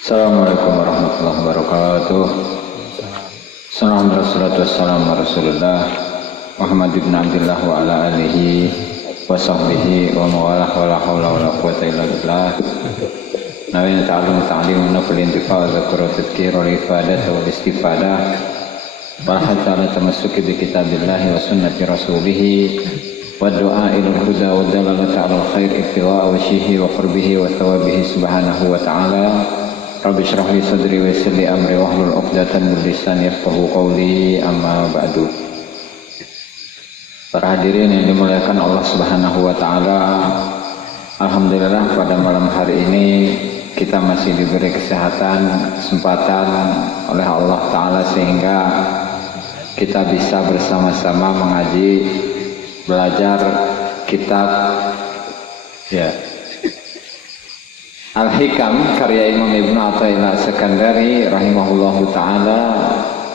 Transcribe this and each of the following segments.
Assalamualaikum warahmatullahi wabarakatuh. Sallallahu Rasulullah Muhammad ibn Abdullah wa ala alihi wa sahbihi wa mawalah wa la hawla wa la quwwata illa billah. Nawaitu ta'lim nafal intifa' wa dzikra tadhkir wal ifadah wal istifadah wa hatta la tamassuki bi kitabillahi wa sunnati rasulih wa du'a ila al-huda wa dalalata 'ala al-khair ibtigha'a wajhihi wa qurbihi wa thawabihi subhanahu wa ta'ala. Rabbi shrah li sadri wa yassir li amri wahlul 'uqdatam min lisani yafqahu qawli, amma ba'du. Para hadirin yang dimuliakan Allah Subhanahu wa taala, alhamdulillah pada malam hari ini kita masih diberi kesehatan, kesempatan oleh Allah taala sehingga kita bisa bersama-sama mengaji, belajar kitab Al-Hikam karya Imam Ibn Athaillah As-Sakandari rahimahullahu ta'ala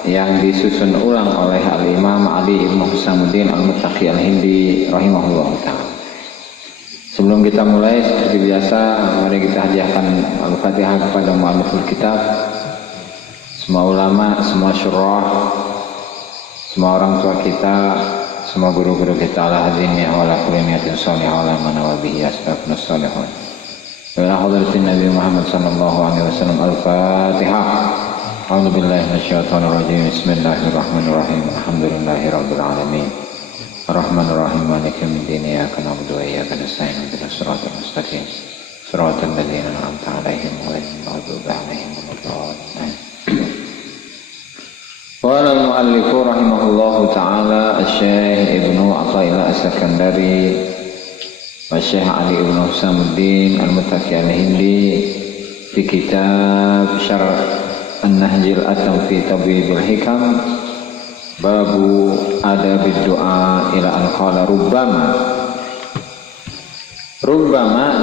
yang disusun ulang oleh Al-Imam Ali Ibn Husamuddin Al-Muttaqi Al-Hindi rahimahullahu ta'ala. Sebelum kita mulai, seperti biasa, mari kita hadiahkan Al-Fatihah kepada mu'alliful kitab, semua ulama, semua syurah, semua orang tua kita, semua guru-guru kita, ala hadiniya wa ala kulli niyatin salihah wa ala manawabihi asbabna salihun. Wa hadratin Nabi Muhammad sallallahu alaihi wasallam. Al-Fatihah. A'udzu billahi minasyaitonir rajim. Bismillahirrahmanirrahim. Alhamdulillahirabbil alamin. Arrahmanir rahim. Maliki yaumiddin. Iyyaka na'budu wa iyyaka nasta'in. Ihdinas siratal mustaqim. Siratal ladzina an'amta 'alaihim ghairil maghdubi 'alaihim waladdallin. Qala al-mu'allif rahimahullahu ta'ala Asy-Syaikh Ibnu Athaillah As-Sakandari wa Syekh Ali Ibn Husamuddin Al-Muttaqi Al-Hindi di kitab Syarh An-Nahjil Atam fi Tabyibil Hikam, babu adabid du'a ila an qala rubbama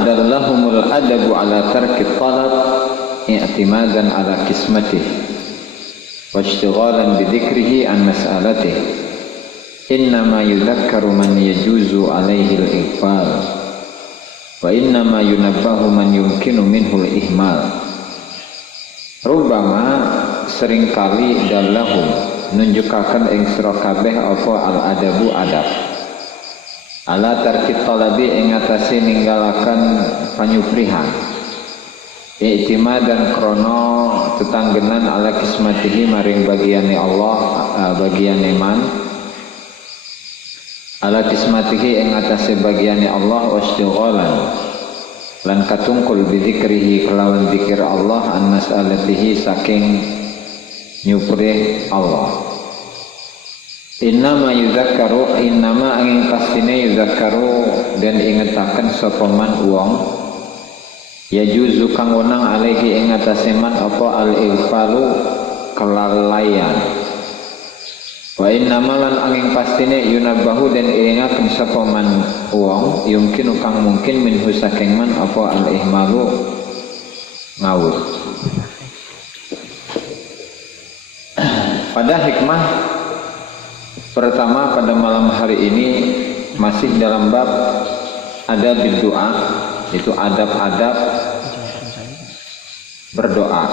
dallahumul adabu ala tarki talab i'timadan ala kismatih wa ishtighalan bi dzikrihi an mas'alatih. Innama yudhakkaru man yajuzu alaihi al-ighfal wa innama yunabbahu man yumkinu minhu al-ihmal. Rubbama seringkali dallahum nunjukaken ing sira kabeh apa al-adabu adab ala tarki talabi ing atase ninggalaken panyuprihan i'timadan krana tetanggenan ala kismatihi maring bagiane Allah, bagiane man ala kismatihi ing atase bagiane Allah, wastighalan lan katungkul bidzikrihi kelawan zikir Allah, an mas'alatihi saking nyuprih Allah. Innama yuzakkaru, innama angin pastine yuzakkaru dan ingetaken sapa man wong ya juzu kang wenang alaihi ing atase man apa al-ighfalu kelalaian. Wa innama lan angin pastine yunabahu dan iringaken sapa man wong yumkin kang mungkin minhu saking man apa al-ihmalu ngawur. Pada hikmah pertama pada malam hari ini masih dalam bab adab doa, itu adab-adab berdoa,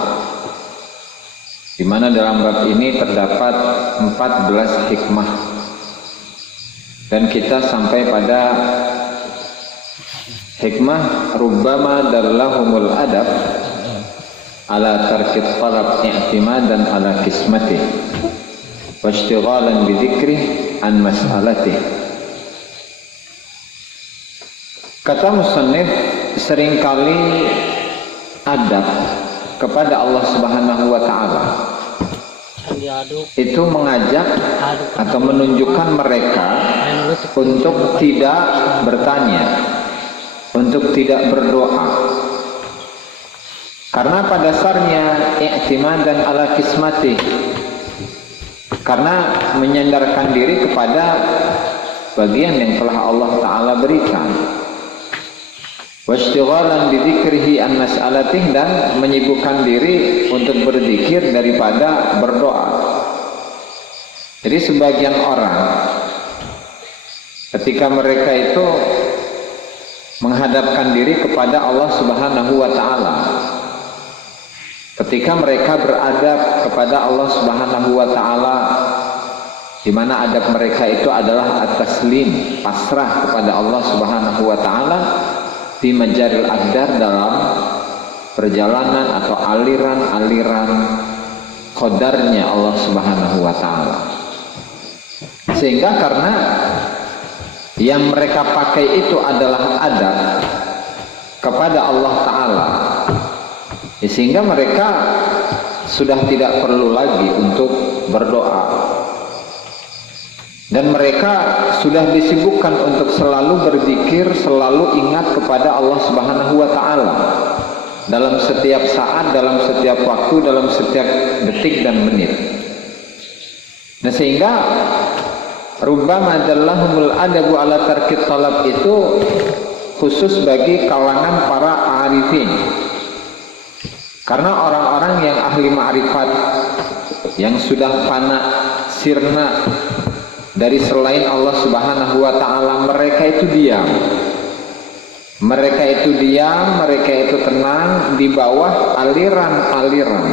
di mana dalam bab ini terdapat 14 hikmah dan kita sampai pada hikmah rubbama dallahumul adab ala tarkit talab i'timadan ala kismatih wa ishtighalan bi dzikrih an mas'alatih. Kata musannif, seringkali adab kepada Allah Subhanahu wa ta'ala itu mengajak atau menunjukkan mereka untuk tidak bertanya, untuk tidak berdoa, karena pada dasarnya i'timadan ala kismatih, karena menyandarkan diri kepada bagian yang telah Allah Ta'ala berikan. Wastighalan bidzikrihi an mas'alatih, dan menyibukkan diri untuk berzikir daripada berdoa. Jadi sebagian orang ketika mereka itu menghadapkan diri kepada Allah Subhanahu wa taala, ketika mereka beradab kepada Allah Subhanahu wa taala, di mana adab mereka itu adalah at-taslim, pasrah kepada Allah Subhanahu wa taala di majaril aqdar, dalam perjalanan atau aliran-aliran qadarnya Allah Subhanahu wa taala. Sehingga karena yang mereka pakai itu adalah adab kepada Allah taala, sehingga mereka sudah tidak perlu lagi untuk berdoa, dan mereka sudah disibukkan untuk selalu berzikir, selalu ingat kepada Allah Subhanahu wa taala dalam setiap saat, dalam setiap waktu, dalam setiap detik dan menit. Nah, sehingga rubbama dallahumul adabu ala tarkit talab itu khusus bagi kalangan para arifin. Karena orang-orang yang ahli ma'rifat, yang sudah fana, sirna dari selain Allah Subhanahu wa taala, mereka itu diam. Mereka itu diam, mereka itu tenang di bawah aliran-aliran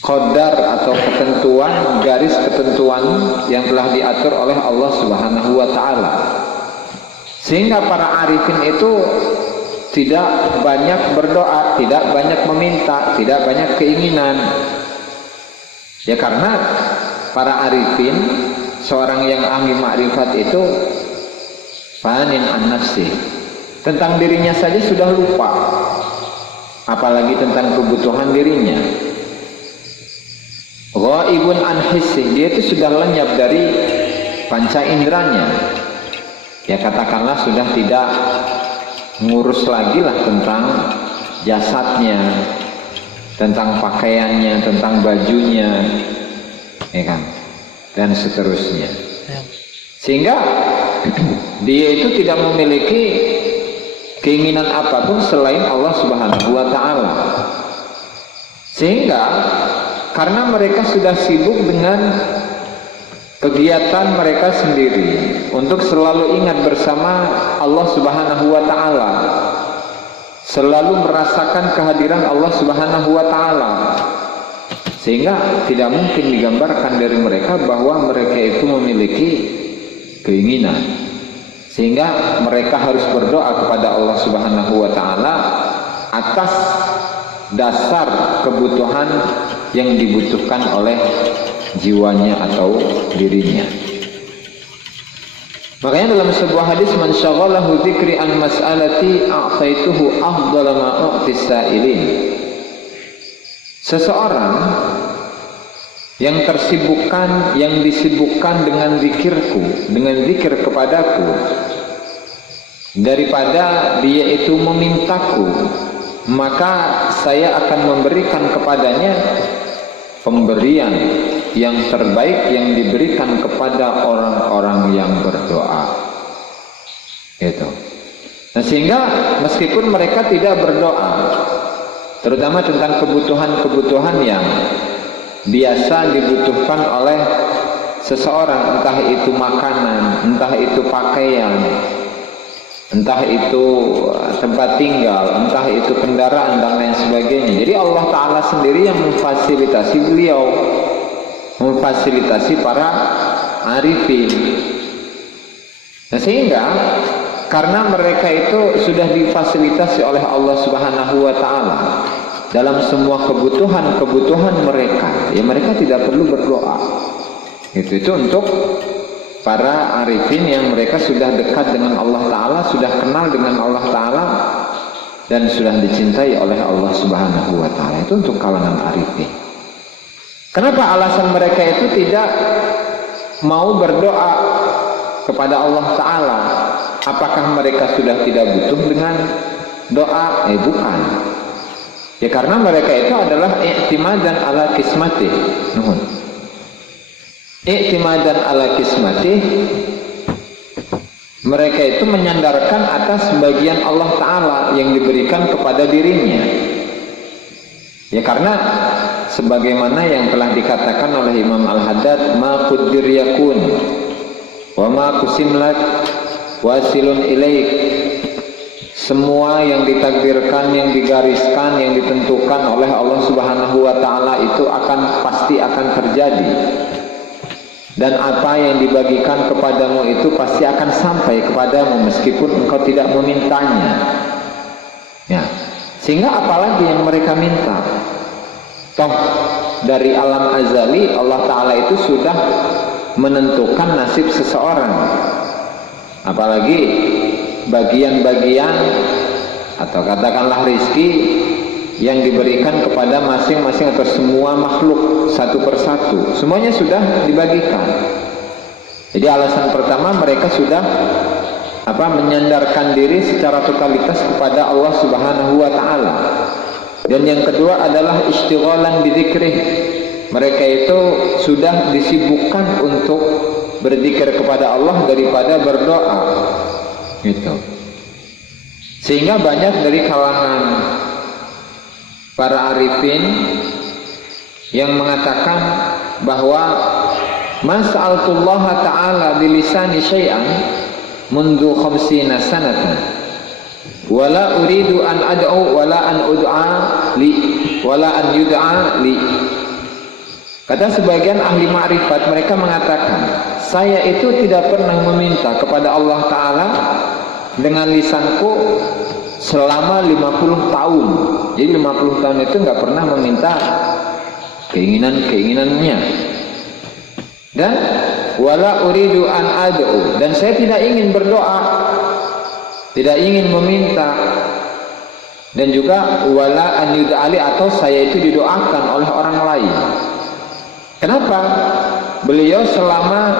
qadar atau ketentuan, garis ketentuan yang telah diatur oleh Allah Subhanahu wa taala. Sehingga para arifin itu tidak banyak berdoa, tidak banyak meminta, tidak banyak keinginan. Ya karena para arifin, seorang yang ahli makrifat itu fanin an nafsi, tentang dirinya saja sudah lupa, apalagi tentang kebutuhan dirinya. Ghaibun an hissi, dia itu sudah lenyap dari panca inderanya. Ya katakanlah sudah tidak ngurus lagi lah tentang jasadnya, tentang pakaiannya, tentang bajunya, ya kan, dan seterusnya. Sehingga dia itu tidak memiliki keinginan apapun selain Allah Subhanahu wa taala. Sehingga karena mereka sudah sibuk dengan kegiatan mereka sendiri untuk selalu ingat bersama Allah Subhanahu wa taala, selalu merasakan kehadiran Allah Subhanahu wa taala, sehingga tidak mungkin digambarkan dari mereka bahwa mereka itu memiliki keinginan, sehingga mereka harus berdoa kepada Allah Subhanahu wa taala atas dasar kebutuhan yang dibutuhkan oleh jiwanya atau dirinya. Makanya dalam sebuah hadis, man syaghalahu dzikri an mas'alati a'taituhu afdhala ma u'tis sa'ilin. Seseorang yang tersibukkan, yang disibukkan dengan zikirku, dengan zikir kepadaku, daripada dia itu memintaku, maka saya akan memberikan kepadanya pemberian yang terbaik yang diberikan kepada orang-orang yang berdoa. Gitu. Nah, sehingga meskipun mereka tidak berdoa, terutama tentang kebutuhan-kebutuhan yang biasa dibutuhkan oleh seseorang, entah itu makanan, entah itu pakaian, entah itu tempat tinggal, entah itu kendaraan dan lain sebagainya. Jadi Allah Ta'ala sendiri yang memfasilitasi beliau, memfasilitasi para arifin. Nah, sehingga karena mereka itu sudah difasilitasi oleh Allah Subhanahu wa taala dalam semua kebutuhan-kebutuhan mereka, ya mereka tidak perlu berdoa. Itu untuk para arifin yang mereka sudah dekat dengan Allah Ta'ala, sudah kenal dengan Allah Ta'ala, dan sudah dicintai oleh Allah Subhanahu wa ta'ala. Itu untuk kalangan arifin. Kenapa alasan mereka itu tidak mau berdoa kepada Allah Ta'ala? Apakah mereka sudah tidak butuh dengan doa? Bukan. Ya karena mereka itu adalah i'timadan ala kismatih. I'timadan ala kismatih, mereka itu menyandarkan atas bagian Allah Ta'ala yang diberikan kepada dirinya. Ya karena sebagaimana yang telah dikatakan oleh Imam Al-Haddad, ma quddir yakun wa ma kusimlak wasilun ilaik. semua yang ditakdirkan, yang digariskan, yang ditentukan oleh Allah Subhanahu wa taala itu pasti akan terjadi. Dan apa yang dibagikan kepadamu itu pasti akan sampai kepadamu meskipun engkau tidak memintanya. Ya. Sehingga apalagi yang mereka minta? Toh dari alam azali Allah taala itu sudah menentukan nasib seseorang. Apalagi bagian-bagian atau katakanlah rizki yang diberikan kepada masing-masing atau semua makhluk satu persatu, semuanya sudah dibagikan. Jadi alasan pertama, mereka sudah menyandarkan diri secara totalitas kepada Allah Subhanahu wa taala. Dan yang kedua adalah istighalan bidzikrih. Mereka itu sudah disibukkan untuk berzikir kepada Allah daripada berdoa. Gitu. Sehingga banyak dari kalangan para arifin yang mengatakan bahwa mas'altullaha ta'ala bilisani syai'an mundu khamsina sanatan wala uridu an ad'u wala an ud'a li wala an yud'a li. Kata sebagian ahli ma'rifat, mereka mengatakan, saya itu tidak pernah meminta kepada Allah Ta'ala dengan lisanku selama 50 tahun. Jadi 50 tahun itu nggak pernah meminta keinginan-keinginannya. Dan wala uridu an ad'u, dan saya tidak ingin berdoa, tidak ingin meminta. Dan juga wala an yud'ali, atau saya itu didoakan oleh orang lain. Kenapa? Beliau selama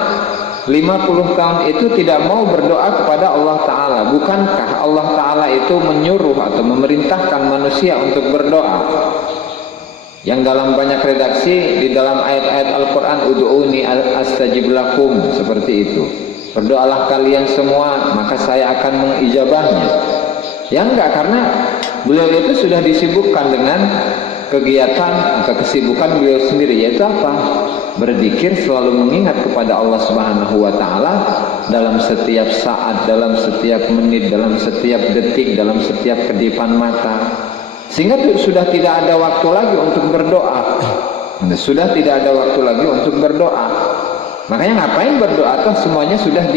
50 tahun itu tidak mau berdoa kepada Allah Ta'ala. Bukankah Allah Ta'ala itu menyuruh atau memerintahkan manusia untuk berdoa? Yang dalam banyak redaksi di dalam ayat-ayat Al-Quran, ud'uni astajib lakum, seperti itu. Berdoalah kalian semua, maka saya akan mengijabahnya. Ya enggak, karena beliau itu sudah disibukkan dengan kegiatan atau kesibukan beliau sendiri, yaitu apa? Berzikir, selalu mengingat kepada Allah Subhanahu wa taala dalam setiap saat, dalam setiap menit, dalam setiap detik, dalam setiap kedipan mata. Sehingga sudah tidak ada waktu lagi untuk berdoa. Sudah tidak ada waktu lagi untuk berdoa. Makanya ngapain berdoa? Toh semuanya sudah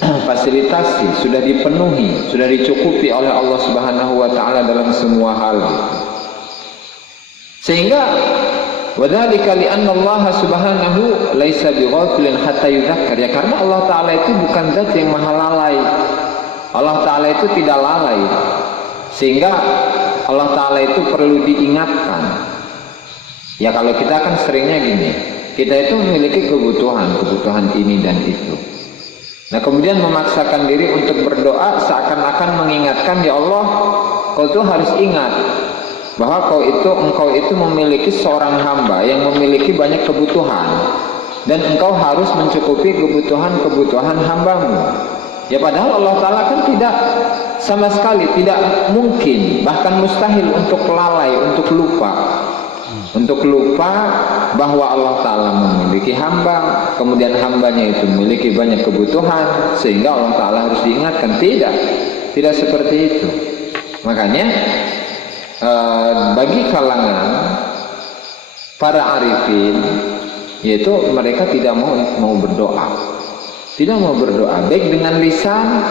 difasilitasi, sudah dipenuhi, sudah dicukupi oleh Allah Subhanahu wa taala dalam semua hal. Sehingga wadzalika li'anna Allah Subhanahu laisa bighafilin hatta yudzakkar. Ya, karena Allah Ta'ala itu bukan zat yang maha lalai. Allah Ta'ala itu tidak lalai. Sehingga Allah Ta'ala itu perlu diingatkan. Ya, kalau kita kan seringnya gini, kita itu memiliki kebutuhan ini dan itu. Nah, kemudian memaksakan diri untuk berdoa seakan-akan mengingatkan, ya Allah, kau tuh harus ingat bahwa engkau itu memiliki seorang hamba yang memiliki banyak kebutuhan, dan engkau harus mencukupi kebutuhan hambamu. Ya, padahal Allah Ta'ala kan tidak sama sekali, tidak mungkin, bahkan mustahil untuk lalai, untuk lupa bahwa Allah Ta'ala memiliki hamba, kemudian hambanya itu memiliki banyak kebutuhan, sehingga Allah Ta'ala harus diingatkan. Tidak seperti itu. Makanya bagi kalangan para arifin, yaitu mereka tidak mau berdoa, baik dengan lisan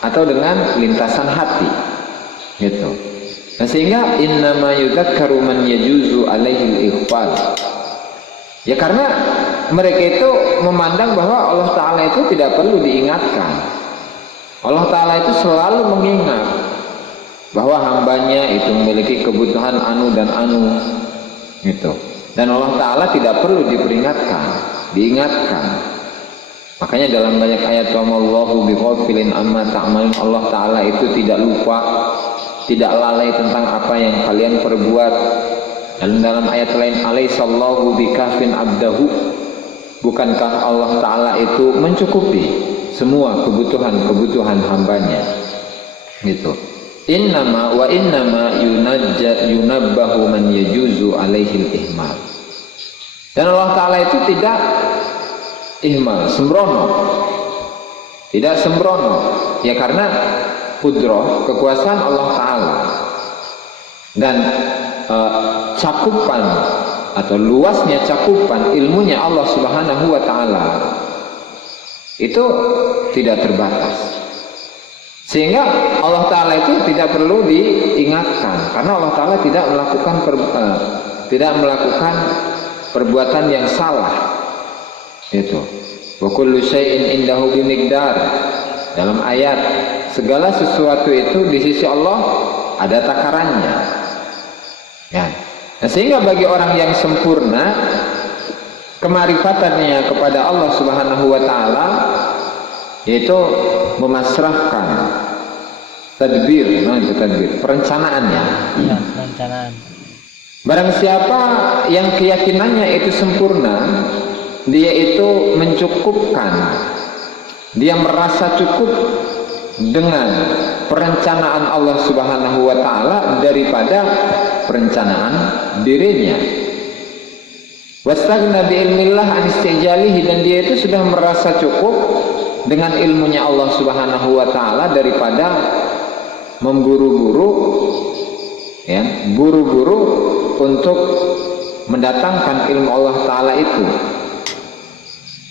atau dengan lintasan hati, gitu. Nah, sehingga innama yudzakkaru man yajuzu alaihi al-ighfal. Ya, karena mereka itu memandang bahwa Allah Ta'ala itu tidak perlu diingatkan. Allah Ta'ala itu selalu mengingat bahwa hambanya itu memiliki kebutuhan anu dan anu, gitu. Dan Allah Ta'ala tidak perlu diingatkan. Makanya dalam banyak ayat, wallahu bighafilin amma ta'malun, Allah Ta'ala itu tidak lupa, tidak lalai tentang apa yang kalian perbuat. Dan dalam ayat lain, alaihissallahu bikafin abdahu, bukankah Allah Ta'ala itu mencukupi semua kebutuhan hambanya, gitu. Innama yunabbahu man yajuzu alaihil ihmal. Dan Allah Ta'ala itu tidak ihmal, sembrono. Tidak sembrono. Ya, karena qudrah, kekuasaan Allah Ta'ala, dan cakupan atau luasnya cakupan ilmunya Allah Subhanahu wa Ta'ala itu tidak terbatas, sehingga Allah Ta'ala itu tidak perlu diingatkan, karena Allah Ta'ala tidak melakukan perbuatan yang salah. Itu wa kullu syai'in indahu bimiqdar. Dalam ayat, segala sesuatu itu di sisi Allah ada takarannya, ya. Nah, sehingga bagi orang yang sempurna kemarifatannya kepada Allah Subhanahu wa Ta'ala, yaitu memasrahkan tadbir, perencanaannya. Ya, perencanaan. Barang siapa yang keyakinannya itu sempurna, dia itu mencukupkan, dia merasa cukup dengan perencanaan Allah Subhanahu wa Ta'ala daripada perencanaan dirinya. Wastaghna bi ilmillah an istijalihi, dan dia itu sudah merasa cukup dengan ilmunya Allah Subhanahu wa Ta'ala daripada memburu-buru, ya, buru-buru untuk mendatangkan ilmu Allah Ta'ala itu.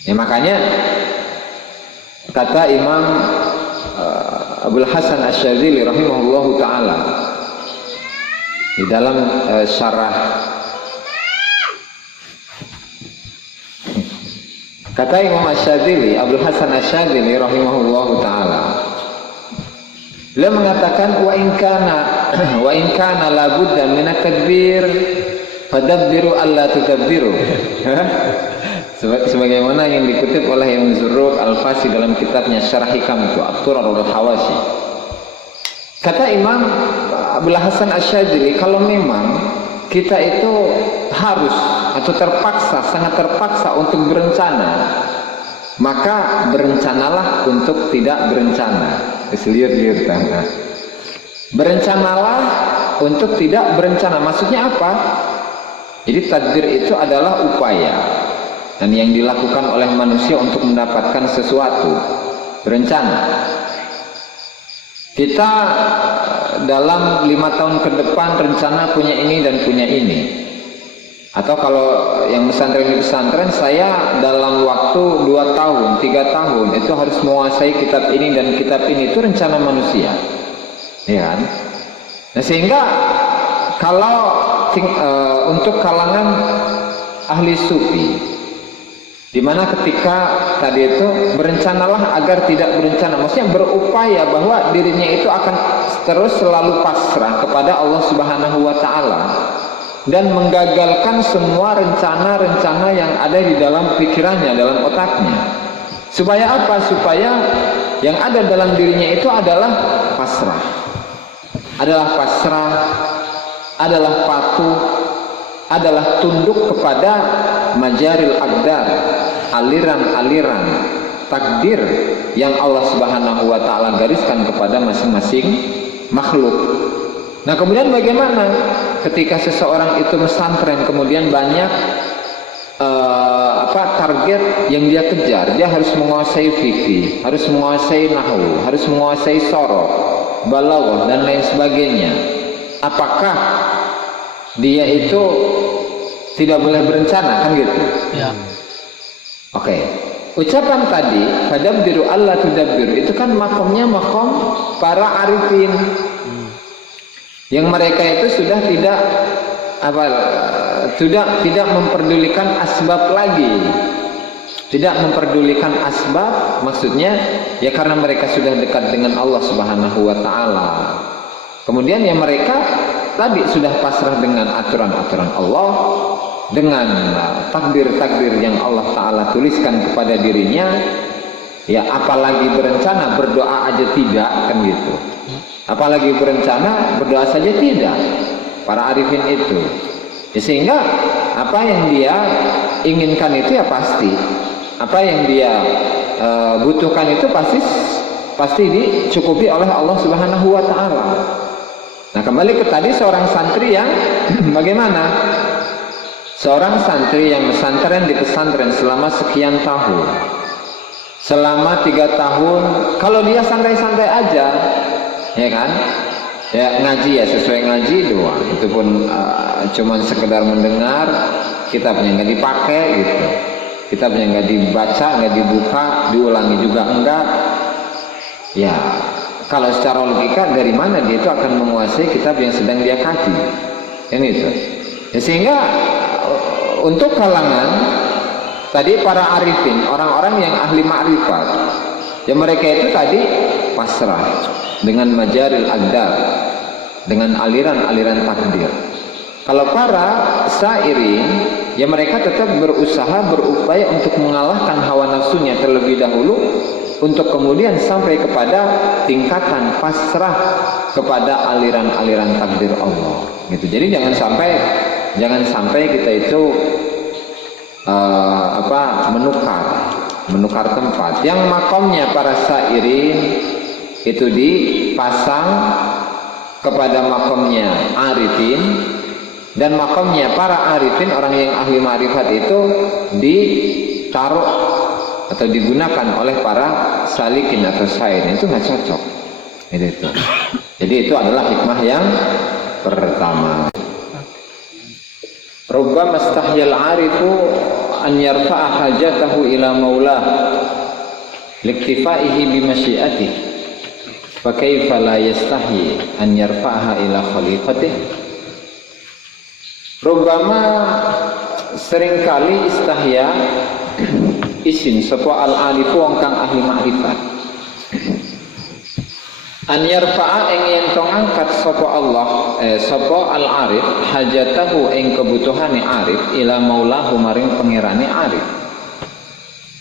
Ya, makanya kata Imam Abul Hasan Asy-Syadzili rahimahullahu ta'ala di dalam syarah, kata Imam Asy-Syadzili, Abul Hasan Asy-Syadzili rahimahullahu ta'ala, beliau mengatakan wa in kana la budda min at-tadbir fadabbiru alla tudabbiru. Sebagaimana yang dikutip oleh Imam Zurruq Al-Fasi dalam kitabnya Syarah Hikam itu At-Turar Al-Hawashi. Kata Imam Abul Hasan Asy-Syadzili, kalau memang kita itu harus atau terpaksa, sangat terpaksa untuk berencana, maka berencanalah untuk tidak berencana. Liur-liur tanda. Berencanalah untuk tidak berencana. Maksudnya apa? Jadi tadbir itu adalah upaya dan yang dilakukan oleh manusia untuk mendapatkan sesuatu. Berencana. Kita dalam 5 tahun ke depan rencana punya ini dan punya ini. Atau kalau yang pesantren di pesantren, saya dalam waktu 2 tahun, 3 tahun itu harus menguasai kitab ini dan kitab ini. Itu rencana manusia, ya kan? Nah, sehingga kalau untuk kalangan ahli sufi, dimana ketika tadi itu berencanalah agar tidak berencana, maksudnya berupaya bahwa dirinya itu akan terus selalu pasrah kepada Allah Subhanahu wa Ta'ala dan menggagalkan semua rencana-rencana yang ada di dalam pikirannya, dalam otaknya. Supaya apa? Supaya yang ada dalam dirinya itu adalah pasrah, adalah patuh, adalah tunduk kepada majaril aqdar, aliran-aliran takdir yang Allah Subhanahu wa Ta'ala gariskan kepada masing-masing makhluk. Nah, kemudian bagaimana ketika seseorang itu pesantren, kemudian banyak target yang dia kejar? Dia harus menguasai fikih, harus menguasai nahwu, harus menguasai sorof, balaghah dan lain sebagainya. Apakah dia itu tidak boleh berencana, kan gitu? Ya. Oke. Ucapan tadi fadabbiru alla tudabbiru itu kan makomnya makom para arifin. Yang mereka itu sudah tidak memperdulikan asbab lagi. Tidak memperdulikan asbab, maksudnya ya karena mereka sudah dekat dengan Allah Subhanahu wa Ta'ala. Kemudian ya mereka tadi sudah pasrah dengan aturan-aturan Allah, dengan takdir-takdir yang Allah Ta'ala tuliskan kepada dirinya. Ya apalagi berencana, berdoa aja tidak, kan gitu. Apalagi berencana, berdoa saja tidak. Para arifin itu ya, sehingga apa yang dia inginkan itu ya pasti, apa yang dia butuhkan itu pasti dicukupi oleh Allah Subhanahu wa Ta'ala. Nah, kembali ke tadi seorang santri yang bagaimana? Seorang santri yang pesantren di pesantren selama sekian tahun, selama 3 tahun, kalau dia santai-santai aja, ya kan? Ya ngaji ya sesuai ngaji doang. Itu pun cuman sekedar mendengar, kitabnya nggak dipakai gitu. Kitabnya nggak dibaca, nggak dibuka, diulangi juga enggak. Ya, kalau secara logika dari mana dia itu akan menguasai kitab yang sedang dia kaji? Ini itu. Ya, sehingga untuk kalangan tadi para arifin, orang-orang yang ahli ma'rifat, ya mereka itu tadi pasrah dengan majaril aqdar, dengan aliran-aliran takdir. Kalau para sairin, ya mereka tetap berusaha, berupaya untuk mengalahkan hawa nafsunya terlebih dahulu, untuk kemudian sampai kepada tingkatan pasrah kepada aliran-aliran takdir Allah. Gitu. Jadi jangan sampai kita itu menukar tempat. Yang makomnya para sairin itu dipasang kepada makomnya arifin, dan makomnya para arifin, orang yang ahli ma'rifat itu ditaruh atau digunakan oleh para salikin atau sairin. Itu nggak cocok. Itu. Jadi itu adalah hikmah yang pertama. Rubbama istahyal arifu an yarfa'a hajatahu ila maulah liktifaihi bi masyiatih, fa kaifa la yastahyi an yarfa'aha ila khalifatih. Rubbama seringkali istahya isin sapa al alifu wong kang ahli ma'rifat an yarfa'a ing yen to ngangkat sapa Allah sapa al arif hajatahu ing kebutuhane arif ila maulahu maring pangerane arif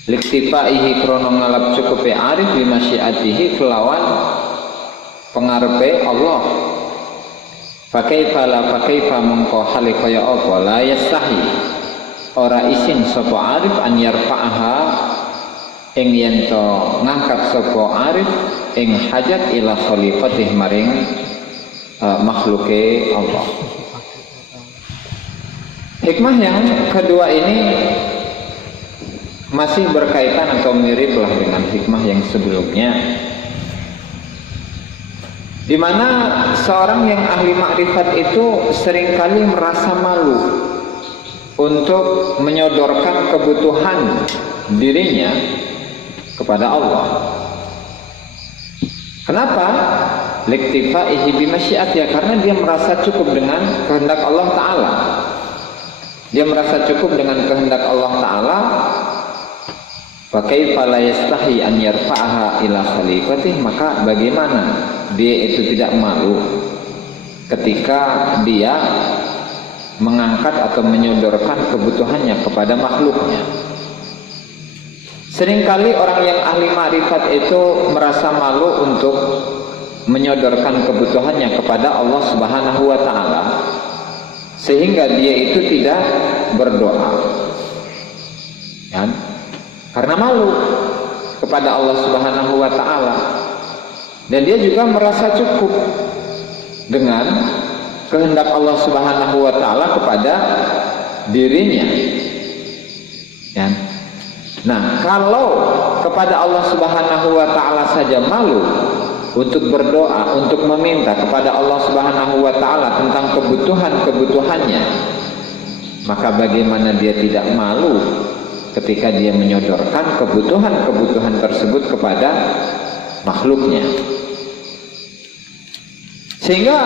liktifaihi krana ngalap cukupe arif bi masyiatihi kelawan pengarepe Allah. Fakaifa mengko hale kaya apa la yastahi ora isin sapa arif an yarfa'aha ing yen to ngangkat sapa arif ing hajat ila khalifatih maring makhluke Allah. Hikmah yang kedua ini masih berkaitan atau mirip lah dengan hikmah yang sebelumnya, di mana seorang yang ahli makrifat itu seringkali merasa malu untuk menyodorkan kebutuhan dirinya kepada Allah. Kenapa? Liktifaihi bimasyiatih, karena dia merasa cukup dengan kehendak Allah Ta'ala. Dia merasa cukup dengan kehendak Allah Ta'ala. Fakaifa la yastahi an yarfa'aha ila khalifatih, maka bagaimana dia itu tidak malu ketika dia mengangkat atau menyodorkan kebutuhannya kepada makhluknya. Seringkali orang yang ahli ma'rifat itu merasa malu untuk menyodorkan kebutuhannya kepada Allah Subhanahu wa Ta'ala, sehingga dia itu tidak berdoa, kan? Karena malu kepada Allah Subhanahu wa Ta'ala, dan dia juga merasa cukup dengan kehendak Allah Subhanahu wa Ta'ala kepada dirinya, ya. Nah, kalau kepada Allah Subhanahu wa Ta'ala saja malu untuk berdoa, untuk meminta kepada Allah Subhanahu wa Ta'ala tentang kebutuhan-kebutuhannya, maka bagaimana dia tidak malu ketika dia menyodorkan kebutuhan-kebutuhan tersebut kepada makhluknya. Sehingga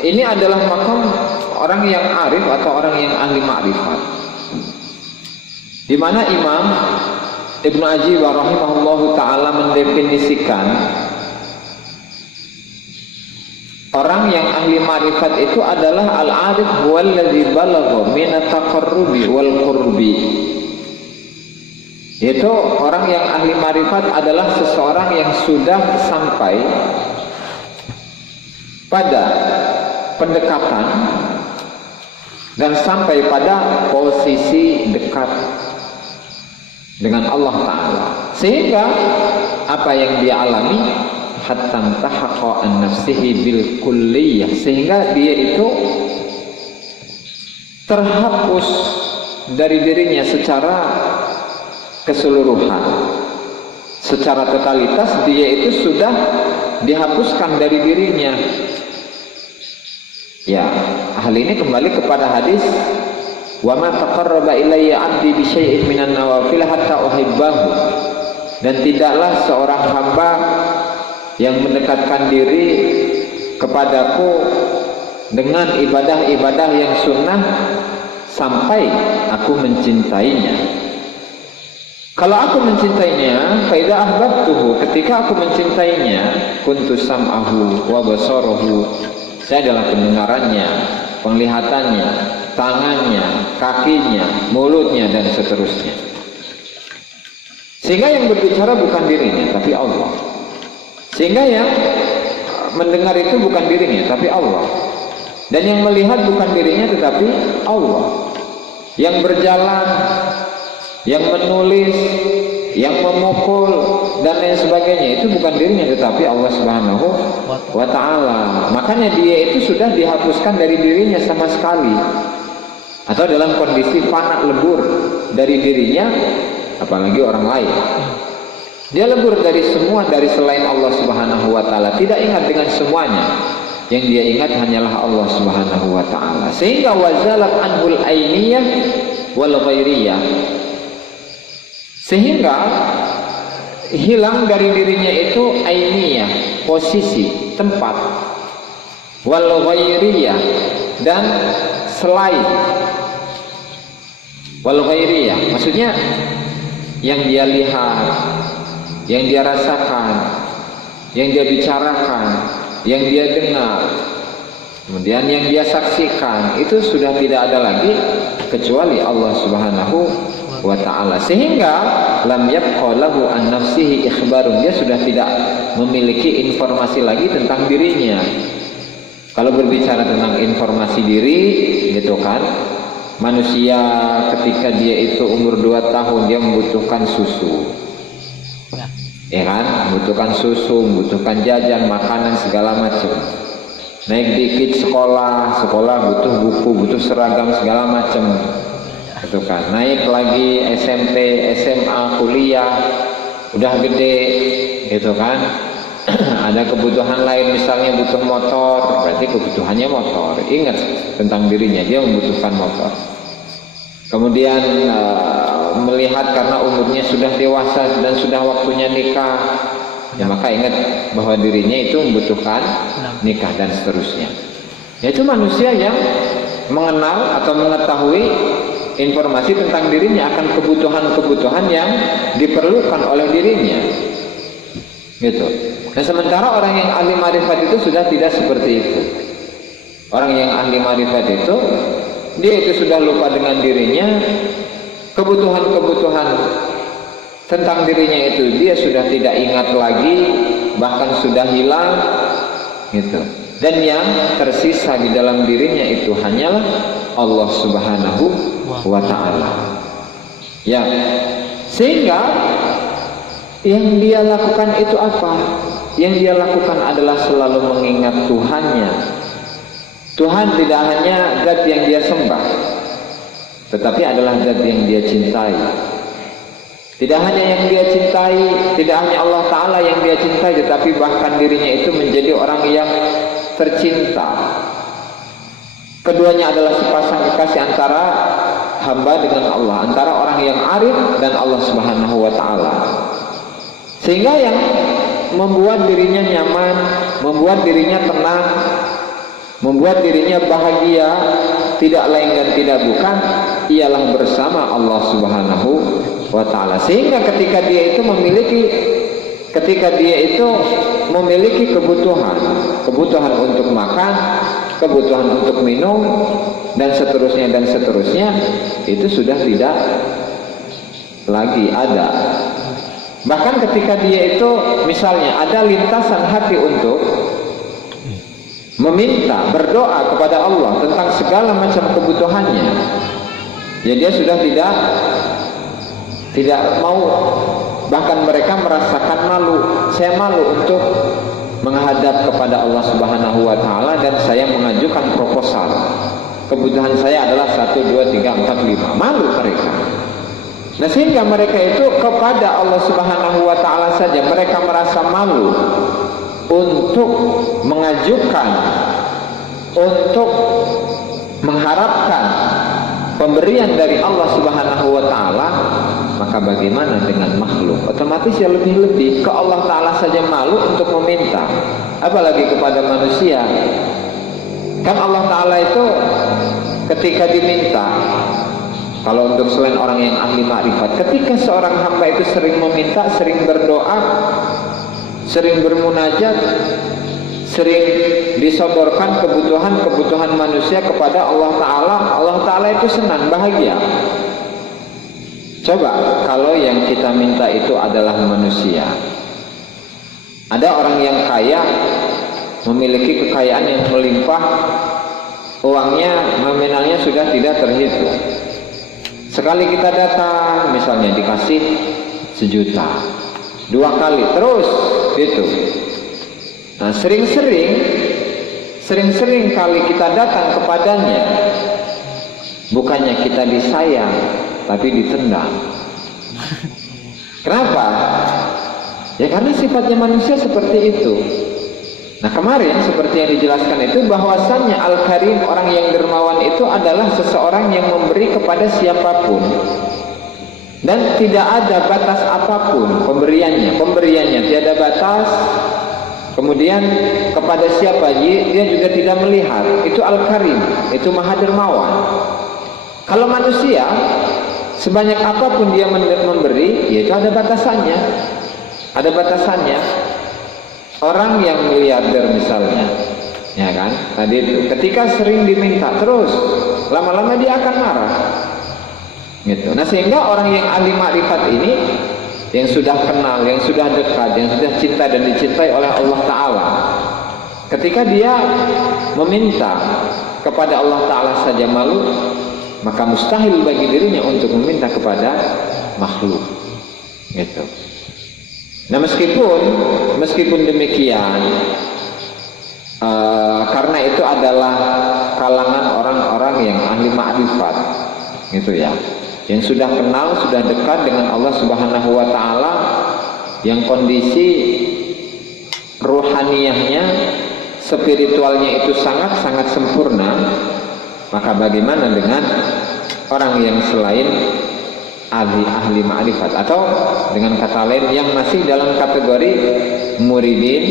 ini adalah makom orang yang arif atau orang yang ahli ma'rifat, di mana Imam Ibnu Ajib rahimahullahu ta'ala mendefinisikan orang yang ahli ma'rifat itu adalah al-arif huwallazi balagha min at-taqarrubi wal qurbi. Yaitu orang yang ahli ma'rifat adalah seseorang yang sudah sampai pada pendekatan dan sampai pada posisi dekat dengan Allah Ta'ala, sehingga apa yang dia alami hatta tahaqqa an nafsihi bil kulliyah, sehingga dia itu terhapus dari dirinya secara keseluruhan, secara totalitas dia itu sudah dihapuskan dari dirinya. Ya, hal ini kembali kepada hadis wa ma taqarraba ilayya 'abdi bi syai'in minan nawafil hatta uhibbahu. Dan tidaklah seorang hamba yang mendekatkan diri kepadaku dengan ibadah-ibadah yang sunnah sampai aku mencintainya. Kalau aku mencintainya, fa idza ahbabtuhu, ketika aku mencintainya, kuntu sam'ahu wa basarahu, saya adalah pendengarannya, penglihatannya, tangannya, kakinya, mulutnya, dan seterusnya. Sehingga yang berbicara bukan dirinya, tapi Allah. Sehingga yang mendengar itu bukan dirinya, tapi Allah. Dan yang melihat bukan dirinya, tetapi Allah. Yang berjalan, yang menulis, yang memukul, dan lain sebagainya, itu bukan dirinya, tetapi Allah Subhanahu wa Ta'ala. Makanya dia itu sudah dihapuskan dari dirinya sama sekali, atau dalam kondisi fana, lebur dari dirinya, apalagi orang lain. Dia lebur dari semua, dari selain Allah Subhanahu wa Ta'ala, tidak ingat dengan semuanya. Yang dia ingat hanyalah Allah Subhanahu wa Ta'ala. Sehingga wazalat anhul ainiyah wal ghairiyah, sehingga hilang dari dirinya itu ainiyah, posisi, tempat, wal ghairiyah, dan selain. Wal ghairiyah maksudnya yang dia lihat, yang dia rasakan, yang dia bicarakan, yang dia dengar, kemudian yang dia saksikan, itu sudah tidak ada lagi kecuali Allah Subhanahu wa Ta'ala. Sehingga lam yabqa lahu an nafsihi ikhbarun, dia sudah tidak memiliki informasi lagi tentang dirinya. Kalau berbicara tentang informasi diri, gitu kan, manusia ketika dia itu umur 2 tahun dia membutuhkan susu, ya kan, membutuhkan susu, membutuhkan jajan, makanan segala macam. Naik dikit sekolah butuh buku, butuh seragam segala macam, gitu kan. Naik lagi SMP, SMA, kuliah, udah gede, gitu kan. Ada kebutuhan lain, misalnya butuh motor, berarti kebutuhannya motor. Ingat tentang dirinya, dia membutuhkan motor. Kemudian melihat karena umurnya sudah dewasa dan sudah waktunya nikah, ya maka ingat bahwa dirinya itu membutuhkan nikah dan seterusnya. Yaitu manusia yang mengenal atau mengetahui informasi tentang dirinya akan kebutuhan-kebutuhan yang diperlukan oleh dirinya, gitu. Nah, sementara orang yang ahli marifat itu sudah tidak seperti itu. Orang yang ahli marifat itu, dia itu sudah lupa dengan dirinya, kebutuhan-kebutuhan tentang dirinya itu dia sudah tidak ingat lagi, bahkan sudah hilang, gitu. Dan yang tersisa di dalam dirinya itu hanyalah Allah Subhanahu wa Ta'ala. Ya, sehingga yang dia lakukan itu apa? Yang dia lakukan adalah selalu mengingat Tuhannya. Tuhan tidak hanya zat yang dia sembah, tetapi adalah zat yang dia cintai. Tidak hanya yang dia cintai, tidak hanya Allah Ta'ala yang dia cintai, tetapi bahkan dirinya itu menjadi orang yang tercinta. Keduanya adalah sepasang kekasih antara hamba dengan Allah, antara orang yang arif dan Allah Subhanahu wa Ta'ala. Sehingga yang membuat dirinya nyaman, membuat dirinya tenang, membuat dirinya bahagia, tidak lain dan tidak bukan ialah bersama Allah Subhanahu wa Ta'ala. Sehingga ketika dia itu memiliki kebutuhan untuk makan, kebutuhan untuk minum, dan seterusnya, itu sudah tidak lagi ada. Bahkan ketika dia itu misalnya ada lintasan hati untuk meminta, berdoa kepada Allah tentang segala macam kebutuhannya, ya dia sudah tidak mau. Bahkan mereka merasakan malu. Saya malu untuk menghadap kepada Allah Subhanahu wa Ta'ala dan saya mengajukan proposal. Kebutuhan saya adalah 1, 2, 3, 4, 5. Malu mereka. Nah, sehingga mereka itu kepada Allah Subhanahu wa Ta'ala Ta'ala saja mereka merasa malu untuk mengajukan, untuk mengharapkan pemberian dari Allah Subhanahu wa Ta'ala, maka bagaimana dengan makhluk? Otomatis ya lebih-lebih. Ke Allah Ta'ala saja malu untuk meminta, apalagi kepada manusia. Kan Allah Ta'ala itu ketika diminta, kalau untuk selain orang yang ahli makrifat, ketika seorang hamba itu sering meminta, sering berdoa, sering bermunajat, sering disodorkan kebutuhan-kebutuhan manusia kepada Allah Ta'ala, Allah Ta'ala itu senang, bahagia. Coba kalau yang kita minta itu adalah manusia. Ada orang yang kaya, memiliki kekayaan yang melimpah, uangnya nominalnya sudah tidak terhitung. Sekali kita datang, misalnya dikasih 1 juta, 2 kali, terus gitu. Nah, sering-sering kali kita datang kepadanya, bukannya kita disayang, tapi ditendang. Kenapa? Ya karena sifatnya manusia seperti itu. Nah, kemarin seperti yang dijelaskan itu, bahwasannya Al-Karim, orang yang dermawan itu adalah seseorang yang memberi kepada siapapun dan tidak ada batas apapun pemberiannya tiada batas. Kemudian kepada siapa dia juga tidak melihat. Itu Al-Karim, itu Maha Dermawan. Kalau manusia sebanyak apapun dia memberi, yaitu ada batasannya. Ada batasannya. Orang yang miliarder misalnya, ya kan? Tadi itu, ketika sering diminta terus, lama-lama dia akan marah. Gitu. Nah, sehingga orang yang ahli makrifat ini, yang sudah kenal, yang sudah dekat, yang sudah cinta dan dicintai oleh Allah Ta'ala, ketika dia meminta kepada Allah Ta'ala saja malu, maka mustahil bagi dirinya untuk meminta kepada makhluk. Gitu. Nah, meskipun demikian, karena itu adalah kalangan orang-orang yang ahli ma'rifat, gitu ya, yang sudah kenal, sudah dekat dengan Allah Subhanahu wa Ta'ala, yang kondisi ruhaniyahnya, spiritualnya itu sangat-sangat sempurna, maka bagaimana dengan orang yang selain ahli ma'rifat, atau dengan kata lain yang masih dalam kategori muridin,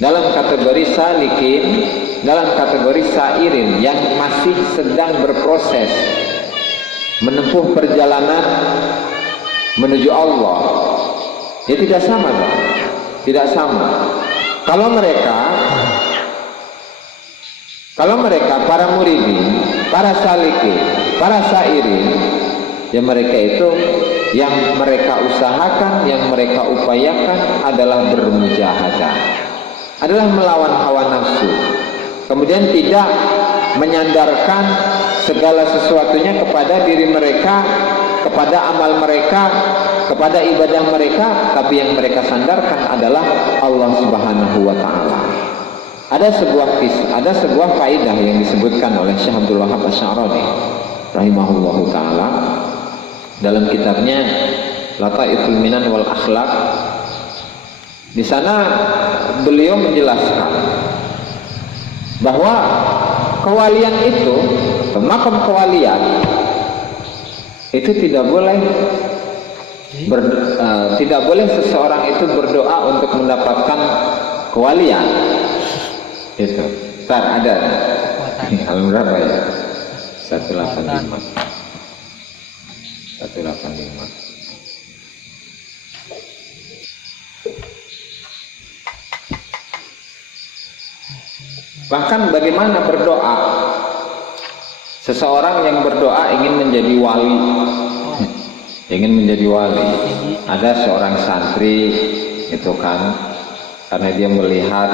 dalam kategori salikin, dalam kategori sairin, yang masih sedang berproses menempuh perjalanan menuju Allah. Ya tidak sama dong, tidak sama. Kalau mereka para muridin, para salikin, para sairin, ya mereka itu yang mereka usahakan, yang mereka upayakan adalah bermujahadah, adalah melawan hawa nafsu, kemudian tidak menyandarkan segala sesuatunya kepada diri mereka, kepada amal mereka, kepada ibadah mereka, tapi yang mereka sandarkan adalah Allah Subhanahu wa Ta'ala. Ada sebuah kaidah yang disebutkan oleh Syekh Abdul Wahab Asy-Sya'rani rahimahullahu ta'ala dalam kitabnya Lataiful Minan wal Akhlaq. Di sana beliau menjelaskan bahwa kewalian itu, makam kewalian itu tidak boleh seseorang itu berdoa untuk mendapatkan kewalian. Itu ntar ada halaman berapa ya? 185. Bahkan bagaimana berdoa, seseorang yang berdoa ingin menjadi wali, ada seorang santri itu kan, karena dia melihat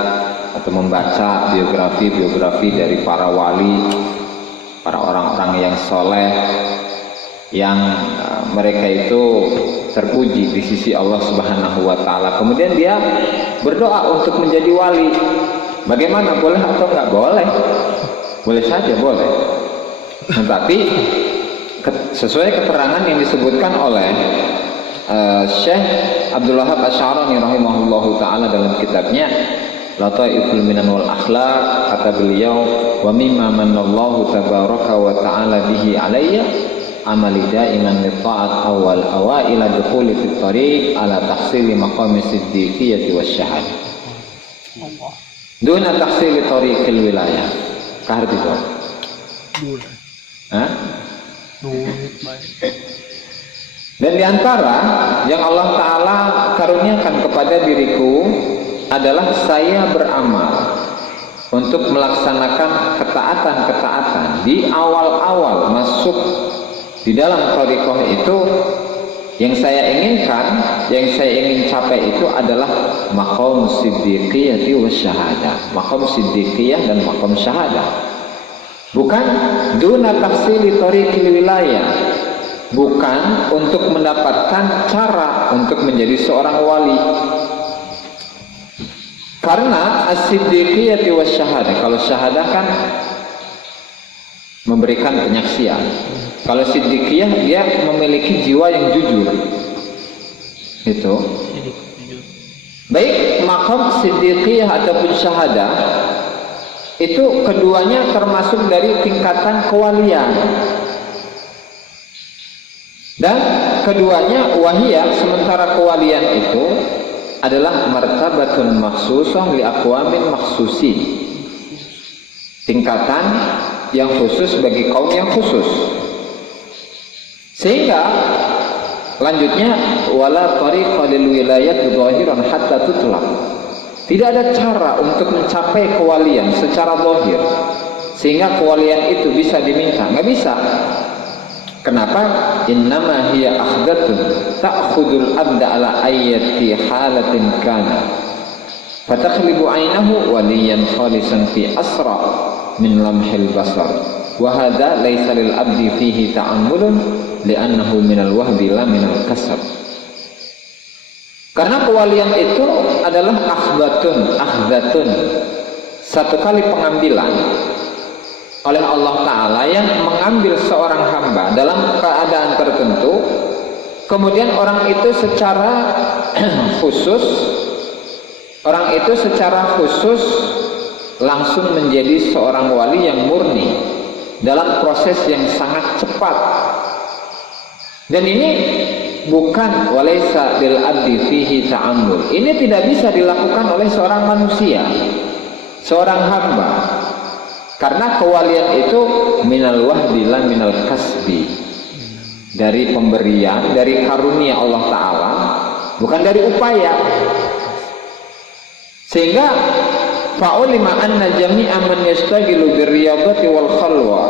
atau membaca biografi dari para wali, para orang-orang yang soleh, yang mereka itu terpuji di sisi Allah Subhanahu wa Ta'ala. Kemudian dia berdoa untuk menjadi wali. Bagaimana, boleh atau enggak? Boleh, boleh saja, boleh. Tetapi sesuai keterangan yang disebutkan oleh Syekh Abdul Wahab Asy'arani rahimahullahu taala dalam kitabnya Lataiful Minan wal Akhlaq, kata beliau, wa mimma manallahu tabaraka wa ta'ala bihi alayya amali daiman li ta'at awal awaila dukhuli fit tariq ala tahsili maqami siddiqiyyati wasyahadah duna tahsili tariqil wilayah. Kaharti itu dan diantara yang Allah Ta'ala karuniakan kepada diriku adalah saya beramal untuk melaksanakan ketaatan-ketaatan di awal-awal masuk di dalam thariqah itu. Yang saya inginkan, yang saya ingin capai itu adalah maqam siddiqiyati wasyahadah, maqam siddiqiyah dan maqam syahadah, bukan duna tafsili thariqil wilayah, bukan untuk mendapatkan cara untuk menjadi seorang wali. Karena as-siddiqiyati wasyahadah, kalau syahadah kan memberikan penyaksian. Kalau siddiqiyah dia memiliki jiwa yang jujur. Itu. Baik maqam siddiqiyah ataupun syahadah itu keduanya termasuk dari tingkatan kewalian. Dan keduanya wahiyah, sementara kewalian itu adalah martabatun makhsusah li aqwamin makhsusin. Tingkatan yang khusus bagi kaum yang khusus. Sehingga lanjutnya wala tariqa lil wilayat zahiran hatta tutlaq. Tidak ada cara untuk mencapai kewalian secara zahir sehingga kewalian itu bisa diminta, nggak bisa. Kenapa? Innama hiya akhdatun ta'khudul abda ala ayyati halatin kana fatakhlibu aynahu waliyan khalisan fi asra min lamhil basar wa hadha laysa lil abdi fihi ta'ammulun li'annahu minal wahbi la minal kasab. Karena kewalian itu adalah akhdatun, satu kali pengambilan oleh Allah Ta'ala yang mengambil seorang hamba dalam keadaan tertentu, kemudian orang itu secara khusus langsung menjadi seorang wali yang murni dalam proses yang sangat cepat. Dan ini bukan walaysa lil abdi fihi ta'ammul. Ini tidak bisa dilakukan oleh seorang manusia, seorang hamba. Karena kewalian itu minal wahdi la minal kasbi, dari pemberian, dari karunia Allah Ta'ala, bukan dari upaya. Sehingga fa'ulima anna jami'a man yastagilu birriyadati wal khalwa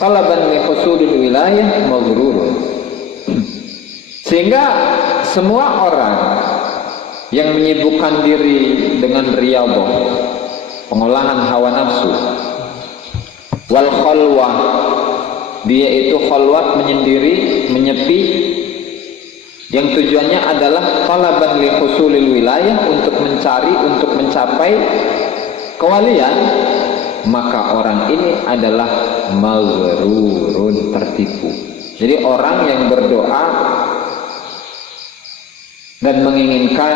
talaban li husudil wilayah maghrurun. Sehingga semua orang yang menyibukkan diri dengan riyadhah, pengolahan hawa nafsu, wal khalwah, dia itu khalwat, menyendiri, menyepi, yang tujuannya adalah talaban li husulil wilayah, untuk mencari, untuk mencapai kewalian, maka orang ini adalah maghrurun, tertipu. Jadi orang yang berdoa dan menginginkan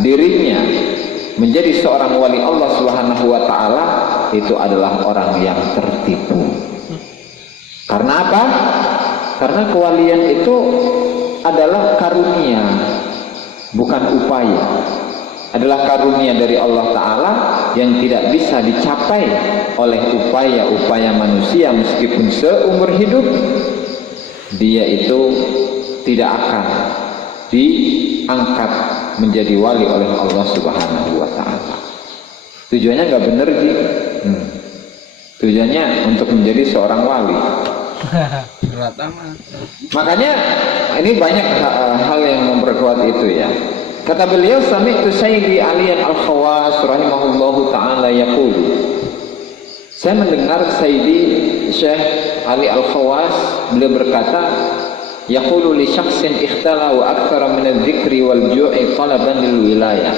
dirinya menjadi seorang wali Allah Subhanahu wa Ta'ala, itu adalah orang yang tertipu. Karena apa? Karena kewalian itu adalah karunia, bukan upaya. Adalah karunia dari Allah Ta'ala yang tidak bisa dicapai oleh upaya-upaya manusia. Meskipun seumur hidup dia itu tidak akan diangkat menjadi wali oleh Allah Subhanahu wa Ta'ala. Tujuannya nggak bener sih. Tujuannya untuk menjadi seorang wali. Makanya ini banyak hal yang memperkuat itu ya. Kata beliau, sami'tu Sayyidi Aliyan Al-Khawas rahimahullahu ta'ala yaqulu, saya mendengar Sayyidi Syekh Ali Al-Khawas, beliau berkata, yaqulu li syakhsin ikhtala wa akthara min adh-dhikri wal ju'i talaban lil wilayah.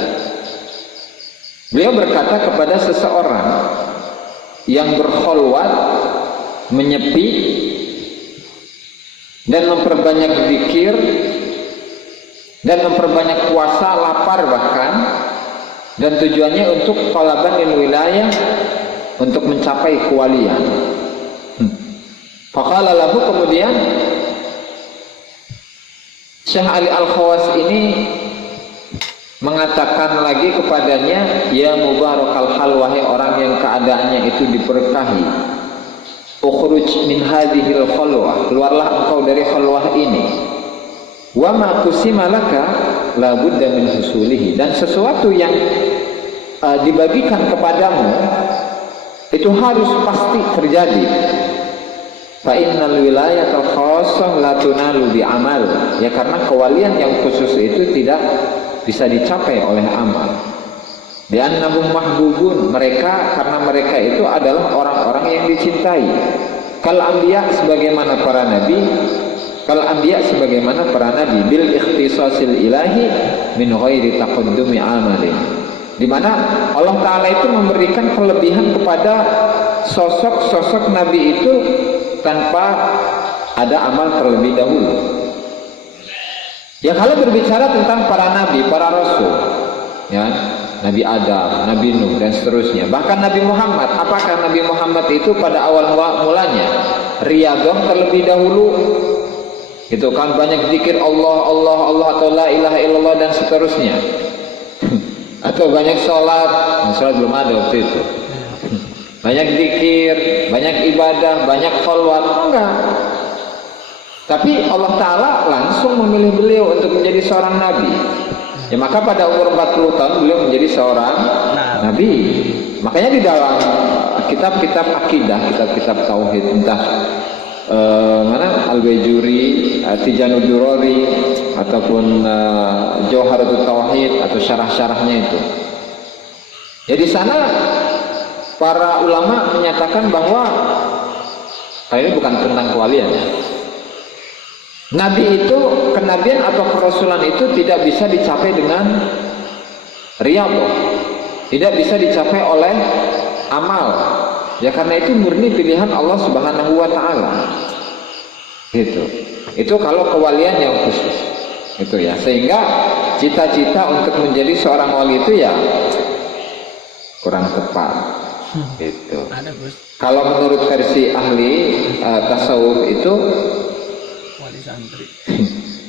Beliau berkata kepada seseorang yang berkholwat, menyepi dan memperbanyak zikir dan memperbanyak puasa, lapar bahkan, dan tujuannya untuk talaban lil wilayah, untuk mencapai kewalian. Faqala lahu, kemudian Syekh Ali Al-Khawas ini mengatakan lagi kepadanya, ya mubarakal hal, wahai orang yang keadaannya itu diberkahi, ukhruj min hadhil khalwah, keluarlah engkau dari khalwah ini, wa ma qusima laka la budda min husulihi, dan sesuatu yang dibagikan kepadamu itu harus pasti terjadi. Fa innal wilayatal khassah la tunalu bi amal, ya karena kewalian yang khusus itu tidak bisa dicapai oleh amal. Li'annahum mahbubun, mereka, karena mereka itu adalah orang-orang yang dicintai. Kal anbiya, sebagaimana para nabi, bil ikhtisasil ilahi min ghairi taqaddumi amalin, di mana Allah Ta'ala itu memberikan kelebihan kepada sosok-sosok nabi itu tanpa ada amal terlebih dahulu. Ya kalau berbicara tentang para nabi, para rasul, ya, Nabi Adam, Nabi Nuh dan seterusnya, bahkan Nabi Muhammad, apakah Nabi Muhammad itu pada awal mulanya riyadhah terlebih dahulu? Itu kan banyak zikir Allah, Allah, Allah, atau la ilaha illallah dan seterusnya. Atau banyak sholat belum ada waktu itu. Banyak zikir, banyak ibadah, banyak khalwat, enggak. Tapi Allah Ta'ala langsung memilih beliau untuk menjadi seorang nabi. Ya maka pada umur 40 tahun beliau menjadi seorang nabi. Makanya di dalam kitab-kitab akidah, kitab-kitab tauhid, entah Al-Bajuri, Tijanul Durari, ataupun Jauharatul Tauhid atau syarah-syarahnya itu. Ya di sana para ulama menyatakan bahwa ini bukan tentang kewalian ya. Nabi itu, kenabian atau kerasulan itu tidak bisa dicapai dengan riyadhah, tidak bisa dicapai oleh amal. Ya karena itu murni pilihan Allah Subhanahu wa Ta'ala. Gitu. Itu kalau kewalian yang khusus. Itu ya. Sehingga cita-cita untuk menjadi seorang wali itu ya kurang tepat. Gitu. Kalau menurut versi ahli tasawuf itu,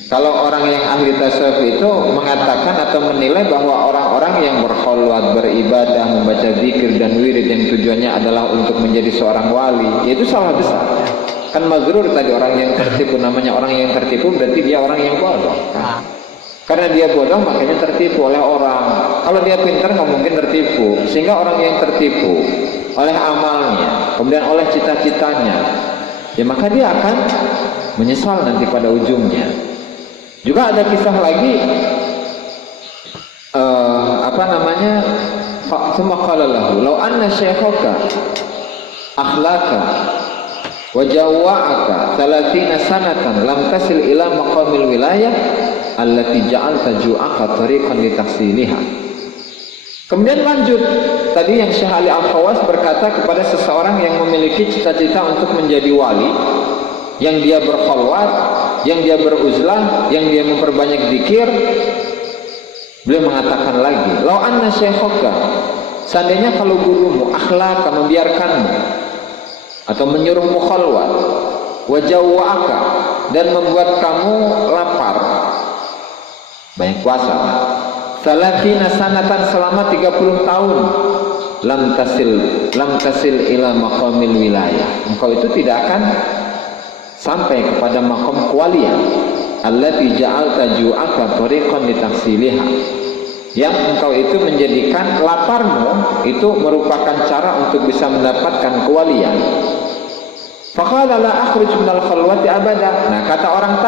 kalau orang yang ahli tasawuf itu mengatakan atau menilai bahwa orang-orang yang berkholwat, beribadah, membaca zikir dan wirid yang tujuannya adalah untuk menjadi seorang wali, itu salah besar. Kan maghrur tadi, orang yang tertipu, namanya orang yang tertipu berarti dia orang yang bodoh. Kan? Karena dia bodoh makanya tertipu oleh orang. Kalau dia pintar nggak mungkin tertipu. Sehingga orang yang tertipu oleh amalnya, kemudian oleh cita-citanya, ya maka dia akan menyesal nanti pada ujungnya. Juga ada kisah lagi, Summa qala lahu law anna syekhaka akhlaka wa jawwa'aka 30 sanatan lam tasil ila maqamil wilayah allati ja'alta ju'aka tariqan litahsiliha. Kemudian lanjut tadi yang Syekh Ali Al-Khawas berkata kepada seseorang yang memiliki cita-cita untuk menjadi wali, yang dia berkholwat, yang dia beruzlah, yang dia memperbanyak zikir, beliau mengatakan lagi, lau anna syekhaka, seandainya kalau gurumu akhlaka, membiarkanmu atau menyuruhmu kholwat, wajawwa'aka, dan membuat kamu lapar, banyak puasa, 30 sanatan, selama 30 tahun, lam tasil ila maqamil wilayah, engkau itu tidak akan sampai kepada makom kewalian, allati ja'alta ju'aka tariqan litahsiliha, yang engkau itu menjadikan laparmu itu merupakan cara untuk bisa mendapatkan kewalian. Faqala la akhruj minal khalwati abada. Nah, kata orang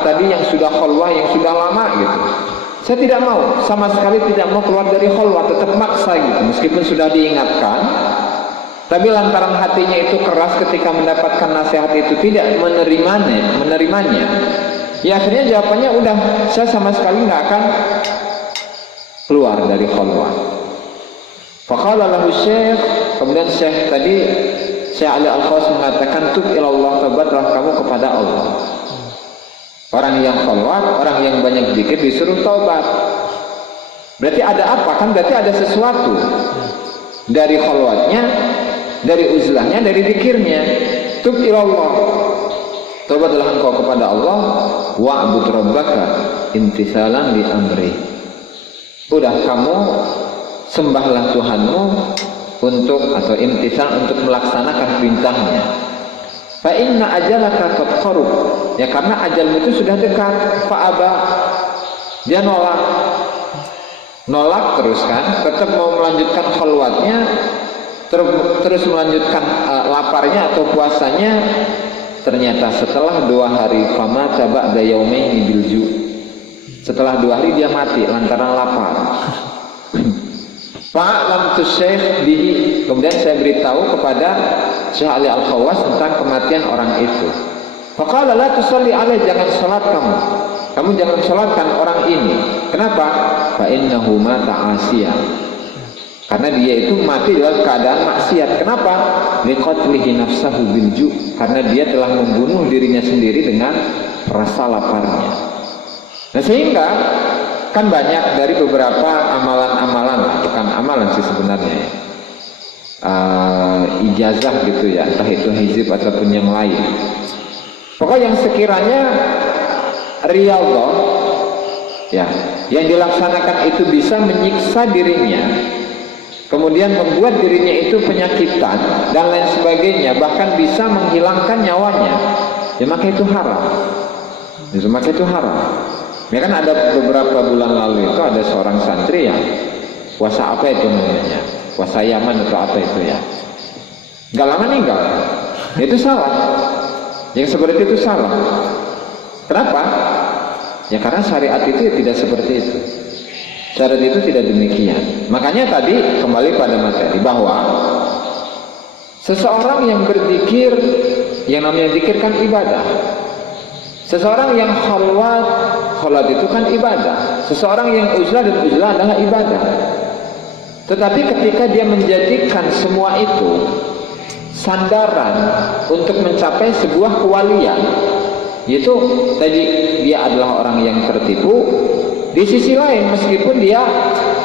tadi yang sudah khalwah, yang sudah lama gitu, saya tidak mau, sama sekali tidak mau keluar dari khalwah, tetap maksa gitu, meskipun sudah diingatkan. Tapi lantaran hatinya itu keras ketika mendapatkan nasihat itu tidak menerimanya. Ya akhirnya jawabannya udah, saya sama sekali nggak akan keluar dari khalwah. Faqala lahu syekh, kemudian Syekh Ali Al-Khawas mengatakan, tub ilallah, tobatlah kamu kepada Allah. Orang yang khalwat, orang yang banyak zikir disuruh taubat. Berarti ada apa? Kan berarti ada sesuatu dari khalwatnya, dari uzlahnya, dari zikirnya. Tub ilallah, taubatlah engkau kepada Allah. Wa'bud rabbaka imtisalan li amri. Udah, kamu sembahlah Tuhanmu untuk, atau imtisal, untuk melaksanakan perintahnya. Fa inna ajalaka qad qarub. Ya, karena ajalmu itu sudah dekat. Fa'aba, dia nolak terus kan, tetap mau melanjutkan khalwatnya, terus melanjutkan laparnya atau puasanya. Ternyata setelah 2 hari, fama ba'da yaumaini bilju, setelah 2 hari dia mati lantaran lapar. Fa'lam tu syekh bihi, kemudian saya beritahu kepada Syekh Ali Al-Khawas tentang kematian orang itu. Faqala la tusalli alaihi, jangan salat kamu jangan salatkan orang ini. Kenapa? Fa innahu mata asiya, karena dia itu mati dalam keadaan maksiat. Kenapa? Liqatlihi nafsahu bilju, karena dia telah membunuh dirinya sendiri dengan rasa laparnya. Nah, sehingga kan banyak dari beberapa amalan-amalan, bukan amalan sih sebenarnya, ijazah gitu ya, entah itu hizib ataupun yang lain. Pokoknya yang sekiranya riyadhah ya, yang dilaksanakan itu bisa menyiksa dirinya, kemudian membuat dirinya itu penyakitan dan lain sebagainya, bahkan bisa menghilangkan nyawanya, ya maka itu haram. Maka itu haram. Ya kan ada beberapa bulan lalu itu ada seorang santri yang puasa apa itu namanya, puasa Yaman atau apa itu ya, nggak lama meninggal. Itu salah. Yang seperti itu salah. Kenapa? Ya karena syariat itu ya tidak seperti itu. Syariat itu tidak demikian. Makanya tadi kembali pada materi bahwa seseorang yang berzikir, yang namanya zikir kan ibadah. Seseorang yang khalwat itu kan ibadah. Seseorang yang uzlah, dan uzlah adalah ibadah. Tetapi ketika dia menjadikan semua itu sandaran untuk mencapai sebuah kewalian, yaitu tadi dia adalah orang yang tertipu. Di sisi lain, meskipun dia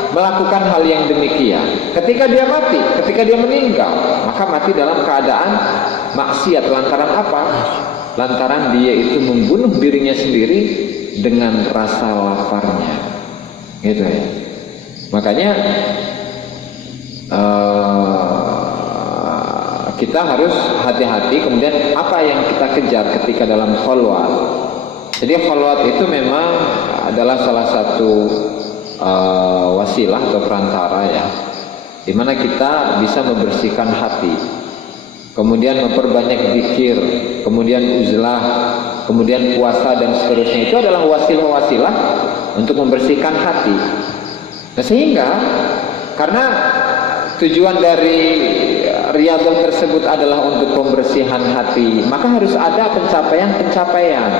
melakukan hal yang demikian, ketika dia mati, ketika dia meninggal, maka mati dalam keadaan maksiat. Lantaran apa? Lantaran dia itu membunuh dirinya sendiri dengan rasa laparnya, gitu ya. Makanya kita harus hati-hati. Kemudian apa yang kita kejar ketika dalam khalwat? Jadi khalwat itu memang adalah salah satu wasilah atau perantara ya, dimana kita bisa membersihkan hati, kemudian memperbanyak zikir, kemudian uzlah, kemudian puasa dan seterusnya. Itu adalah wasilah-wasilah untuk membersihkan hati. Nah, sehingga karena tujuan dari riyadhah tersebut adalah untuk pembersihan hati, maka harus ada pencapaian-pencapaian.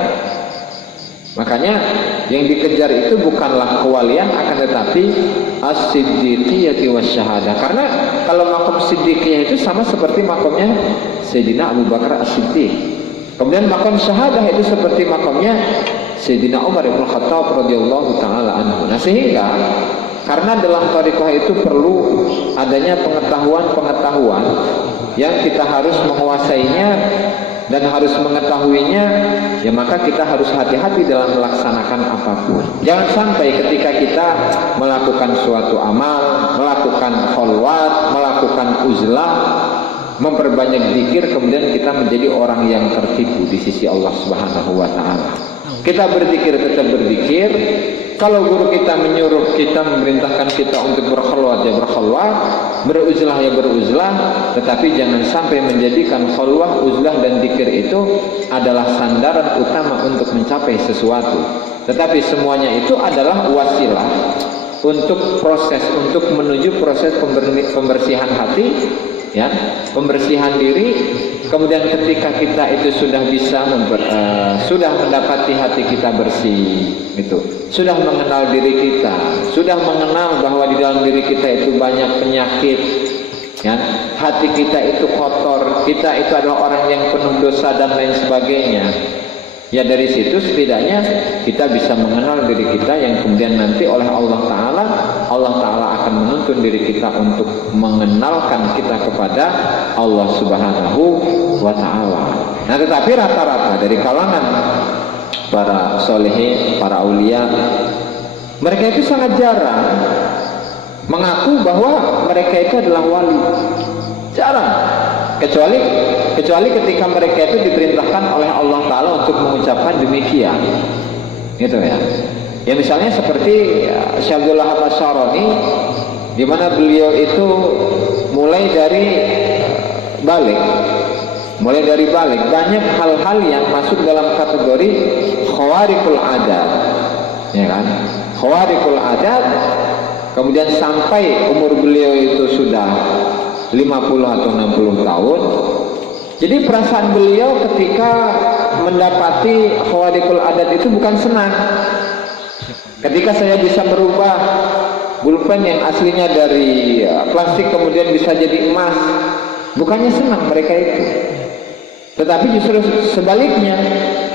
Makanya yang dikejar itu bukanlah kewalian, akan tetapi as-siddiqiyati wasyahadah. Karena kalau makom siddiqiyah itu sama seperti makomnya Sayyidina Abu Bakar As-Siddiq. Kemudian makom syahadah itu seperti makomnya Sayyidina Umar Ibn Khattab radhiyallahu taala anhu. Nah, sehingga karena dalam thariqah itu perlu adanya pengetahuan-pengetahuan yang kita harus menguasainya dan harus mengetahuinya, ya maka kita harus hati-hati dalam melaksanakan apapun. Jangan sampai ketika kita melakukan suatu amal, melakukan khalwat, melakukan uzlah, memperbanyak zikir, kemudian kita menjadi orang yang tertipu di sisi Allah Subhanahu wa taala. Kita berzikir, tetap berzikir. Kalau guru kita menyuruh kita, memerintahkan kita untuk berkhalwat, ya berkhalwat, beruzlah, ya beruzlah. Tetapi jangan sampai menjadikan khalwah, uzlah, dan zikir itu adalah sandaran utama untuk mencapai sesuatu. Tetapi semuanya itu adalah wasilah untuk proses, untuk menuju proses pembersihan hati, ya, pembersihan diri. Kemudian ketika kita itu sudah bisa sudah mendapati hati kita bersih, gitu, sudah mengenal diri kita, sudah mengenal bahwa di dalam diri kita itu banyak penyakit, ya, hati kita itu kotor, kita itu adalah orang yang penuh dosa dan lain sebagainya. Ya dari situ setidaknya kita bisa mengenal diri kita yang kemudian nanti oleh Allah Ta'ala akan menuntun diri kita untuk mengenalkan kita kepada Allah Subhanahu wa Ta'ala. Nah tetapi rata-rata dari kalangan para solehin, para aulia, mereka itu sangat jarang mengaku bahwa mereka itu adalah wali. Jarang. Kecuali ketika mereka itu diperintahkan oleh Allah Ta'ala untuk mengucapkan demikian, gitu ya. Ya misalnya seperti Syekh Abdullah Al-Asy'arani, di mana beliau itu mulai dari balik banyak hal-hal yang masuk dalam kategori khawariqul adat, ya kan? Khawariqul adat, kemudian sampai umur beliau itu sudah 50 atau 60 tahun. Jadi perasaan beliau ketika mendapati khawariqul adat itu bukan senang. Ketika saya bisa merubah pulpen yang aslinya dari plastik kemudian bisa jadi emas, bukannya senang mereka itu. Tetapi justru sebaliknya,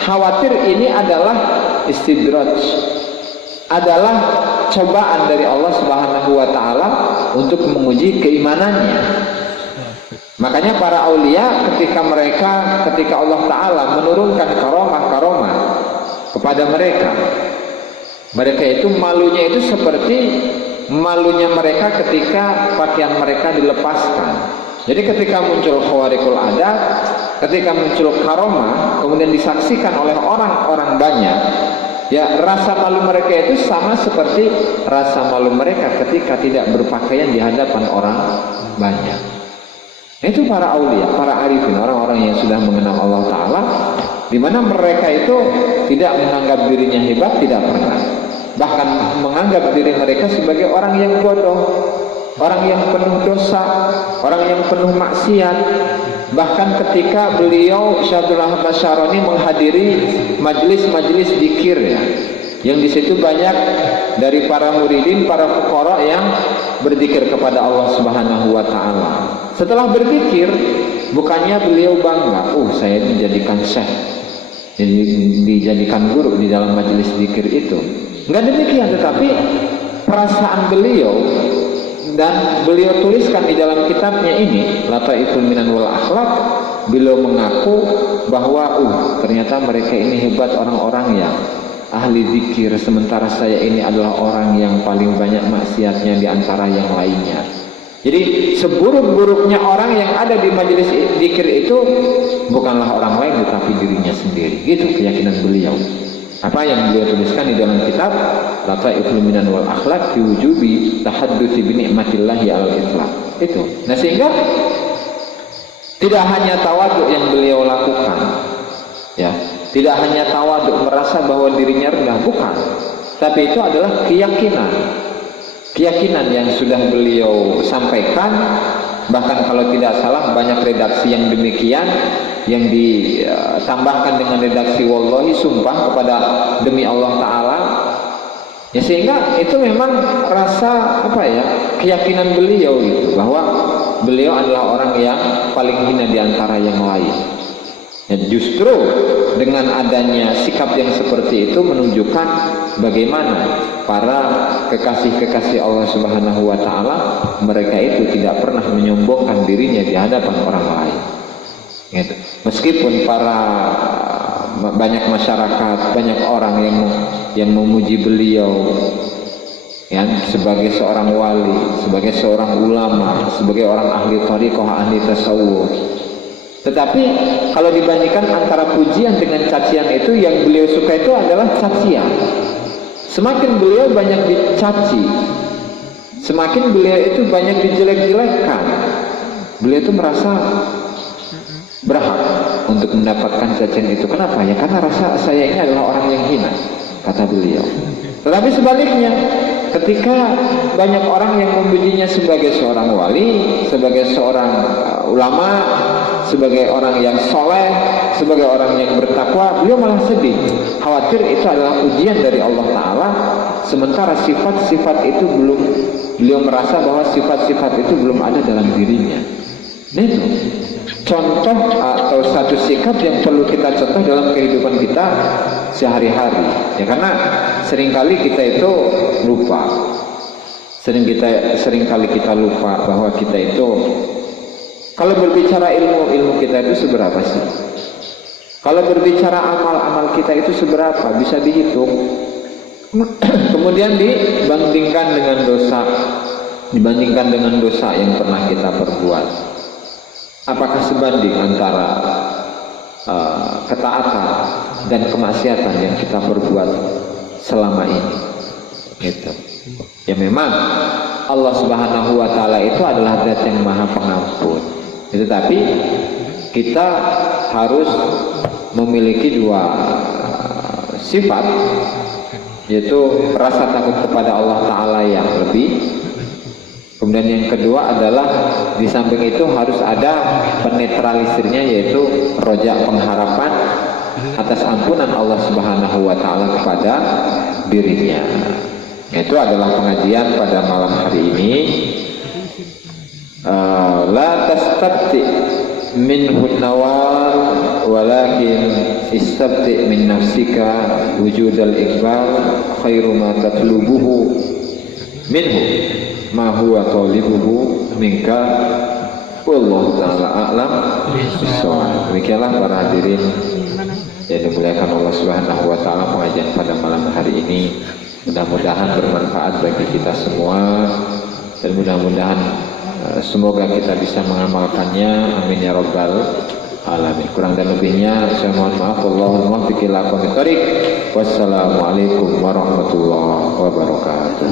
khawatir ini adalah istidraj, adalah cobaan dari Allah Subhanahu wa Ta'ala untuk menguji keimanannya. Makanya para aulia ketika Allah Ta'ala menurunkan karomah kepada mereka itu malunya itu seperti malunya mereka ketika pakaian mereka dilepaskan. Jadi ketika muncul khawariqul adat, ketika muncul karomah kemudian disaksikan oleh orang-orang banyak, ya rasa malu mereka itu sama seperti rasa malu mereka ketika tidak berpakaian di hadapan orang banyak. Itu para aulia, para arifin, orang-orang yang sudah mengenal Allah Ta'ala, di mana mereka itu tidak menganggap dirinya hebat, tidak pernah. Bahkan menganggap diri mereka sebagai orang yang bodoh, orang yang penuh dosa, orang yang penuh maksiat. Bahkan ketika beliau Syekh Abdullah Al-Asy'arani menghadiri majlis-majlis zikir, ya, yang di situ banyak dari para muridin, para fuqara yang berzikir kepada Allah Subhanahu wa Ta'ala. Setelah berzikir, bukannya beliau bangga, saya dijadikan syekh, dijadikan guru di dalam majlis zikir itu. Enggak demikian, tetapi perasaan beliau, dan beliau tuliskan di dalam kitabnya ini Lataiful Minan wal Akhlaq, beliau mengaku bahwa ternyata mereka ini hebat, orang-orang yang ahli zikir, sementara saya ini adalah orang yang paling banyak maksiatnya di antara yang lainnya. Jadi seburuk-buruknya orang yang ada di majelis zikir itu bukanlah orang lain tetapi dirinya sendiri. Itu keyakinan beliau. Apa yang beliau tuliskan di dalam kitab Lataiful Minan wal Akhlaq fi wujubi tahadduts bi ni'matillahi 'alal itlaq. Itu. Nah sehingga tidak hanya tawaduk yang beliau lakukan, ya, tidak hanya tawaduk merasa bahwa dirinya rendah, bukan, tapi itu adalah keyakinan yang sudah beliau sampaikan. Bahkan kalau tidak salah banyak redaksi yang demikian yang ditambahkan dengan redaksi wallahi, sumpah kepada demi Allah Ta'ala, ya, sehingga itu memang rasa keyakinan beliau gitu, bahwa beliau adalah orang yang paling hina di antara yang lain. Ya, justru dengan adanya sikap yang seperti itu menunjukkan bagaimana para kekasih-kekasih Allah Subhanahu wa Ta'ala, mereka itu tidak pernah menyombongkan dirinya di hadapan orang lain. Gitu. Meskipun banyak masyarakat, banyak orang yang memuji beliau, ya, sebagai seorang wali, sebagai seorang ulama, sebagai orang ahli thariqah, ahli tasawuf. Tetapi kalau dibandingkan antara pujian dengan cacian, itu yang beliau suka itu adalah cacian. Semakin beliau banyak dicaci, semakin beliau itu banyak dijelek-jelekkan, beliau itu merasa berhak untuk mendapatkan cacian itu. Kenapa? Ya karena rasa saya ini adalah orang yang hina, kata beliau. Tetapi sebaliknya, ketika banyak orang yang memujinya sebagai seorang wali, sebagai seorang ulama, sebagai orang yang soleh, sebagai orang yang bertakwa, beliau malah sedih, khawatir itu adalah ujian dari Allah Ta'ala, sementara sifat-sifat itu beliau merasa bahwa sifat-sifat itu belum ada dalam dirinya. Nah itu. contoh atau satu sikap yang perlu kita contoh dalam kehidupan kita sehari-hari. Ya, karena seringkali kita itu lupa. Seringkali kita lupa bahwa kita itu, kalau berbicara ilmu kita itu seberapa sih? Kalau berbicara amal kita itu seberapa? Bisa dihitung. Kemudian dibandingkan dengan dosa yang pernah kita perbuat. Apakah sebanding antara ketaatan dan kemaksiatan yang kita perbuat selama ini? Gitu. Ya memang Allah Subhanahu wa taala itu adalah Zat yang Maha Pengampun. Tetapi kita harus memiliki dua sifat, yaitu rasa takut kepada Allah Ta'ala yang lebih. Kemudian yang kedua adalah di samping itu harus ada penetralisirnya, yaitu roja, pengharapan atas ampunan Allah Subhanahu wa Ta'ala kepada dirinya. Itu adalah pengajian pada malam hari ini. La tastabti minhu nawar walakin istabti min nafsika wujudal iqbal khairu ma tatlubuhu minhu ma huwa talibuhu minka wallahu ta'ala a'lam bissawab. Demikianlah para hadirin yang dimuliakan Allah Subhanahu wa taala, pengajian pada malam hari ini mudah-mudahan bermanfaat bagi kita semua, dan mudah-mudahan semoga kita bisa mengamalkannya. Amin ya rabbal alamin. Kurang dan lebihnya saya mohon maaf. Wallahul muwaffiq ila aqwamit thoriq. Wassalamualaikum warahmatullahi wabarakatuh.